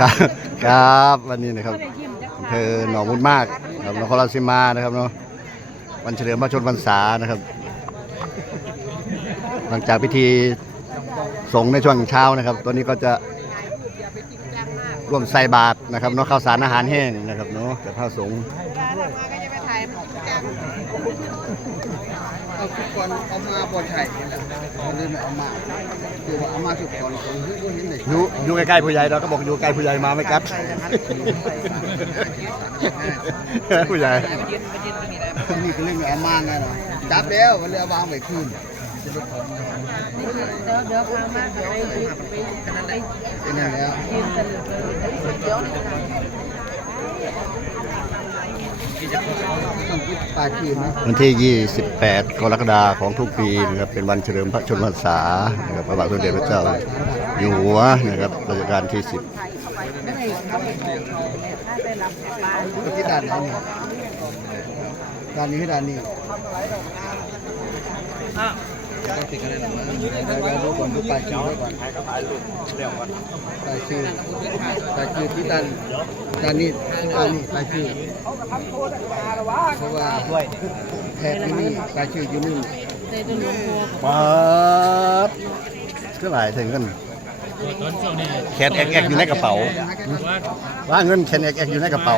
ครับครับวันนี้นะครับอำเภอหนองบุญมากครับนครราชสีมานะครับเนาะวันเฉลิมพระชนมพรรษานะครับ หลังจากพิธีสงฆ์ในช่วงเช้านะครับตัวนี้ก็จะร่วมใส่บาตรนะครับเนาะข้าวสารอาหารแห้งนะครับเนาะกับข้าวสงฆ์ เอาทุกคนเอามาบนไทยนี่แหละเอาเรื่องเอามาคือว่าเอามาทุกคนคนที่ก็เห็นเลยอยู่อยู่ใกล้ๆผู้ใหญ่เราก็บอกอยู่ใกล้ผู้ใหญ่มาไม่กัดผู้ใหญ่นี่ก็เรื่องเอามาไงเนาะจับแล้วมันเลยเอาวางไว้คืนเดี๋ยวเดี๋ยวพามาไปไปไปไปเป็นอย่างแล้ว วนี่ค่ะต้องคิดปลายคืนนะวันที่ 28 กรกฎาคมของทุกปีนะครับเป็นวันเฉลิมพระชนมพรรษานะครับพระบาทสมเด็จพระเจ้าอยู่หัวนะครับรัชกาลที่ 10ไม่ได้เขาไปขอถ้าได้รับปลาก็ที่ด่านนี้ด่านนี้ คือด่านนี้ก็ติดกันเลยหรอแล้วรู้ก่อนดูปลายชื่อไว้ก่อนปลายชื่อปลายชื่อที่ด่านด่านนี้ด่านนี้ปลายชื่อเพราะว่าแพทย์ที่นี่ปลายชื่ออยู่นู่นได้เป็นหลวงพ่อป๊าบก็หลายถึงกันแขนแอกแอกอยู่ในกระเป๋าว่าเงินแขนแอกแอกอยู่ในกระเป๋า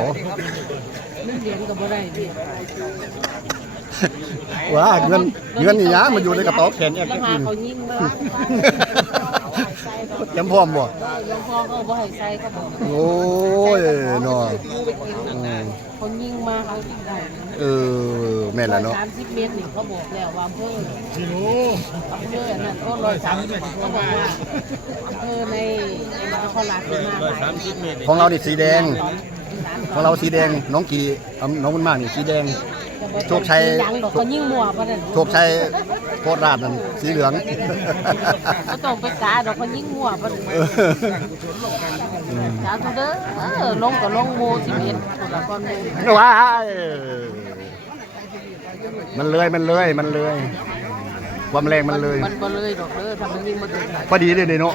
เรื่องเรียนก็บ่ได้ดิว่าเงินเงินนี่ยามันอยู่ในกระเป๋าแขนแอกแล้วแอกหาอยู่เขายิงบ่เต็มพร้อมบ่หลวงพ่อเขาบ่ให้ใส่เขาบอกโอ้ยเนาะอืมเขายิงมาเขาได้เออแม่นแล้วเนาะสามสิบเมตรนี่เขาบอกแล้วว่าอำเภอสิรู้อำเภอนั่นก็ร้อยสามสิบเขาบอกว่าอำเภอในในนครราชสีมาหลายของเรานี่สีแดงของเราสีแดงน้องกีเอาน้องบุญมากนี่สีแดง โชคชัยยังดอกเขายิงมั่วปะนั่นโชคชัยโคตรราชนั่นสีเหลือง ก็ต้องไปกาดอกเขายิงมั่วปะนั่นจ้าทุเด้อเออลงก็ลงโมสิเมตรคนละก้อนโมว้ายมันเลยมันเลยมันเลยความแรงมันเลย มันบ่เลยดอกเด้อทำมันยิงมาถึงไหนพอดีเลยเนาะ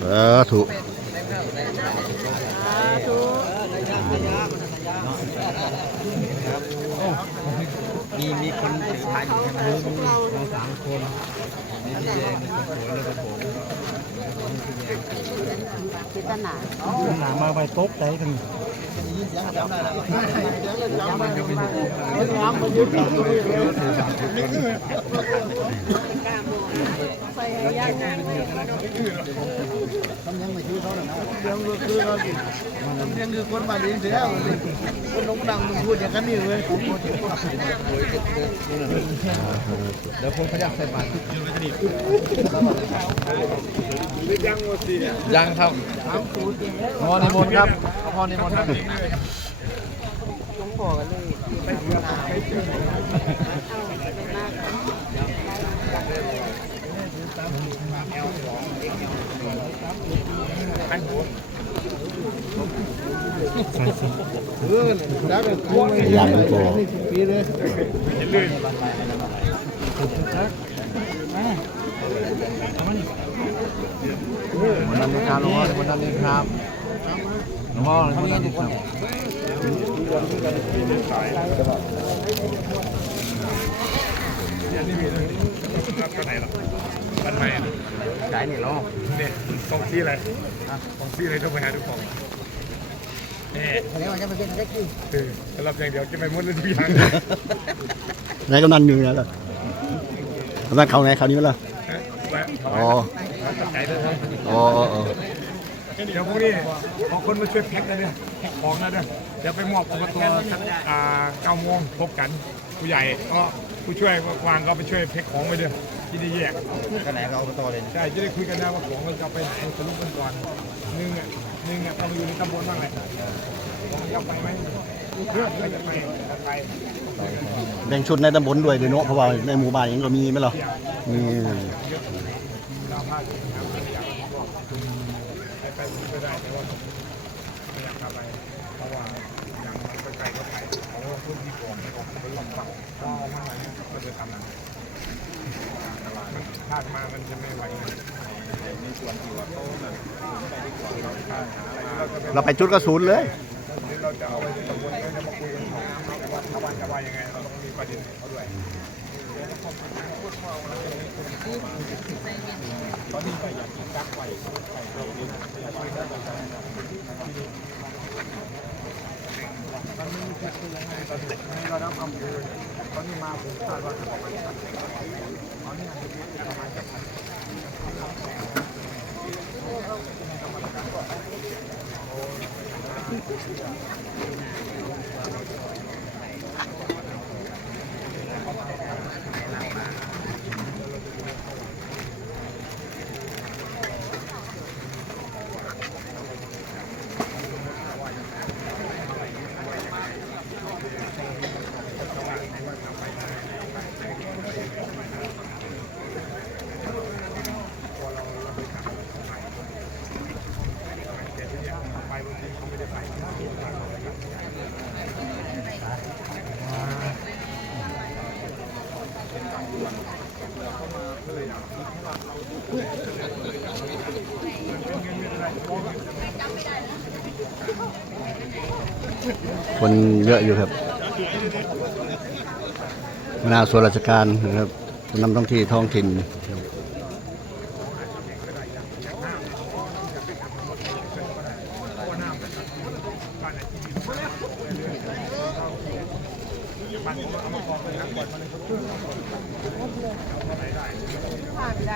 าต้องหนีก็ต้องเออถูกมีมีคนถือถ่ายอยู่ใช่ไหมเราสามคนนี่ที่แดงนี่คนสวยแล้วก็ผมพิจารณาหนามาไปตบใจกันยัง ยังไม่ช่วยเขาเลยนะยังก็คือก็ยังคือคนมาดีเสียคนน้องดังมึงพูดอย่างนั้เลยเดี๋ยวผมขยับใส่บาตรยังครับพอนิมนต์ครับพอนิมนต์ครับอย่างโตวันนั้นนี่ครับหลวงพ่อวันนั้นนี่ครับหลวงพ่อวันนั้นนี่ครับ ขายนี่เนาะเนี่ยกองซีอะไรกองซีอะไรต้องไปหาทุกของเนี่ยอันนี้มันจะเป็นเล็กที่คือสำหรับอย่างเดียวจะไปมุ่นทุกอย่างไหนกำนันอยู่เนี่ยล่ะกำนันเขาไหนเขานี้มั้ยล่ะอ๋อใจด้วยครับอ๋ออ๋ออ๋อเดี๋ยวพวกนี้ขอคนมาช่วยแพ็คนะเนี่ยแพ็คของนะเนี่ยเดี๋ยวไปมอบอบตสักอ่าเก้าโมงพบกันผู้ใหญ่ก็ผู้ช่วยวางก็ไปช่วยแพ็คของไปด้วย ที่ได้แยกกันไหนก็เอาไปต่อเลยใช่จะได้คุยกันได้ว่าของเราจะเอาไปไหนสรุปกันก่อนหนึ่งอะหนึ่งอะเราอยู่ในตำบลบ้างแหละของจะเอาไปไหมเพื่อนก็จะไปไปแบ่งชุดในตำบลด้วยเดี๋ยวเนาะเพราะว่าในหมู่บ้านยังก็มีไหมเหรอมีเราพาไปนะครับไปไปไปได้แต่ว่าไม่อยากทำอะไรเพราะว่าอย่างไปไกลก็ไปเพราะว่าพื้นที่ผมเป็นลำบากก็เอามาอะไรก็จะทำ อะไรมันพลาดมามันจะไม่ไหวในส่วนที่ว่าเขาไปดีกว่าเราพลาดหาอะไรเราจะไปเราไปชุดกระสุนเลย เราจะเอาไปที่ตำบลแล้วจะมาคุยกันของชาวบ้านจะว่ายังไงเราต้องมีประเด็นให้เขาด้วยตอนนี้ไปอยากกินกักไว้ไปเราดีตอนนี้แค่คือยังไงตอนนี้เรารับอำเภอตอนนี้มาผมคาดว่าจะประมาณตออาจจะป ระ คนเยอะอยู่ครับมนาส่วนราชการนะครับนำท้องที่ท้องถิ่นผ่านไม่ได้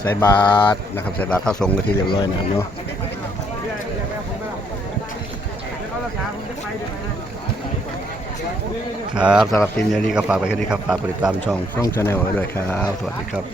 ใส่บาตรนะครับใส่บาตรเข้าสงกันที่เรียบร้อยนะครับเนาะครับสำหรับทีมนี้ก็ฝากไปแค่นี้ครับฝากกดติดตามช่องฟร่องชาแนลไว้ด้วยครับ สวัสดีครับ